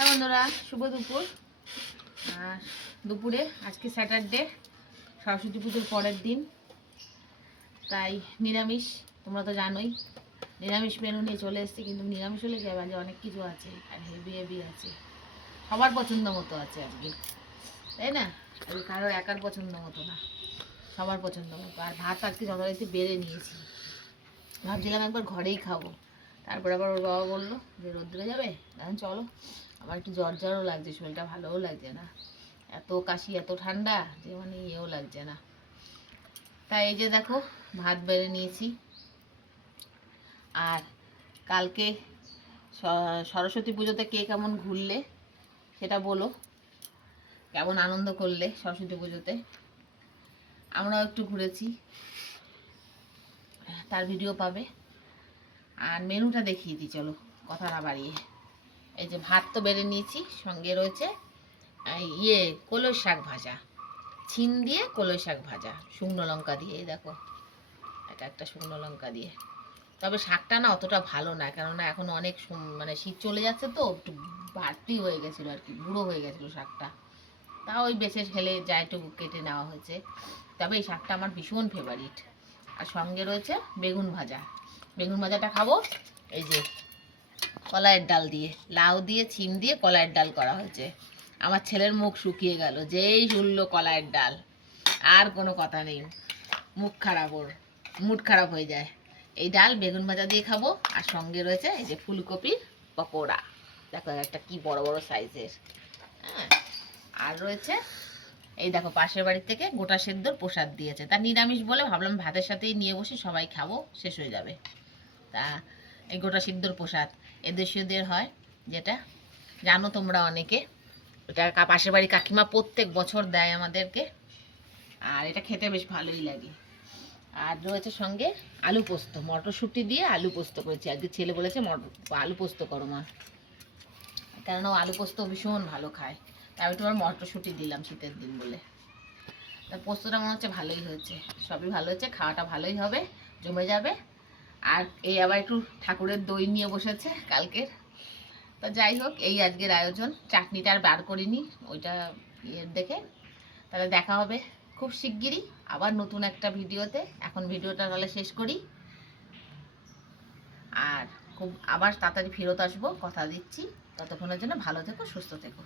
হ্যাঁ বন্ধুরা, শুভ দুপুর। আর দুপুরে আজকে স্যাটারডে, সরস্বতী পুজোর পরের দিন, তাই নিরামিষ। তোমরা তো জানোই নিরামিষ মেনু নিয়ে চলে এসেছি, কিন্তু নিরামিষ হলে যাবে যে অনেক কিছু আছে আর হেভি হেভি আছে, সবার পছন্দ মতো আছে আজকে, তাই না? আজকে কারো একার পছন্দ মতো না, সবার পছন্দ মতো। আর ভাত আজকে যথারীতি বেড়ে নিয়েছি, ভাবছিলাম একবার ঘরেই খাবো, তারপর আবার ওর বাবা বললো যে রোদ্রে যাবে, এখন চলো। আমার একটু জ্বর জ্বরও লাগছে, শরীরটা ভালোও লাগছে না, এত কাশি এত ঠান্ডা যে মানে ইয়েও লাগছে না। তাই এই যে দেখো ভাত বেড়ে নিয়েছি। আর কালকে সরস্বতী পুজোতে কে কেমন ঘুরলে সেটা বলো, কেমন আনন্দ করলে সরস্বতী পুজোতে। আমরাও একটু ঘুরেছি, তার ভিডিও পাবে। আর মেনুটা দেখিয়ে দিই চলো, কথা না বাড়িয়ে। এই যে ভাত তো বেড়ে নিয়েছি, সঙ্গে রয়েছে কলই শাক ভাজা, ছিম দিয়ে কলই শাক ভাজা শুকনো লঙ্কা দিয়ে। এই দেখো এটা একটা শুকনো লঙ্কা দিয়ে। তবে শাকটা না অতটা ভালো না, কেননা এখন অনেক মানে শীত চলে যাচ্ছে তো, একটু বাড়তি হয়ে গেছিলো আর কি, বুড়ো হয়ে গেছিলো শাকটা। তাও ওই বেছে ফেলে যা একটু কেটে নেওয়া হয়েছে। তবে এই শাকটা আমার ভীষণ ফেভারিট। আর সঙ্গে রয়েছে বেগুন ভাজা। বেগুন ভাজাটা খাবো এই যে কলাইয়ের ডাল দিয়ে, লাউ দিয়ে ছিম দিয়ে কলাইয়ের ডাল করা হয়েছে। আমার ছেলের মুখ শুকিয়ে গেল যেই শুনলো কলাইয়ের ডাল, আর কোনো কথা নেই, মুখ খারাপ, ওর মুড খারাপ হয়ে যায়। এই ডাল বেগুন ভাজা দিয়ে খাবো। আর সঙ্গে রয়েছে এই যে ফুলকপির পকোড়া, দেখো একটা কি বড় বড় সাইজের। হ্যাঁ, আর রয়েছে এই দেখো পাশের বাড়ির থেকে গোটা সেদ্ধর প্রসাদ দিয়েছে, তা নিরামিষ বলে ভাবলাম ভাতের সাথেই নিয়ে বসি, সবাই খাবো, শেষ হয়ে যাবে। তা এই গোটা সিদ্ধর প্রসাদ এদেশীয়দের হয়, যেটা জানো তোমরা অনেকে। এটা পাশের বাড়ি কাকিমা প্রত্যেক বছর দেয় আমাদেরকে, আর এটা খেতে বেশ ভালোই লাগে। আর রয়েছে সঙ্গে আলু পোস্ত, মটরশুঁটি দিয়ে আলু পোস্ত করেছি আজকে। ছেলে বলেছে আলু পোস্ত করো মা, কেননা ও আলু পোস্ত ভীষণ ভালো খায়, তাই আমি তোমার মটরশুঁটি দিলাম শীতের দিন বলে। তা পোস্তটা মনে হচ্ছে ভালোই হয়েছে, সবই ভালো হয়েছে, খাওয়াটা ভালোই হবে, জমে যাবে। আর এই আবার একটু ঠাকুরের দই নিয়ে বসেছে কালকের। তো যাই হোক, এই আজকের আয়োজন। চাটনিটা আর বার করিনি, ওইটা দেখে। তাহলে দেখা হবে খুব শিগগিরই আবার নতুন একটা ভিডিওতে। এখন ভিডিওটা তাহলে শেষ করি, আর খুব আবার তাড়াতাড়ি ফেরত আসবো, কথা দিচ্ছি। ততক্ষণের জন্য ভালো থেকো, সুস্থ থেকো।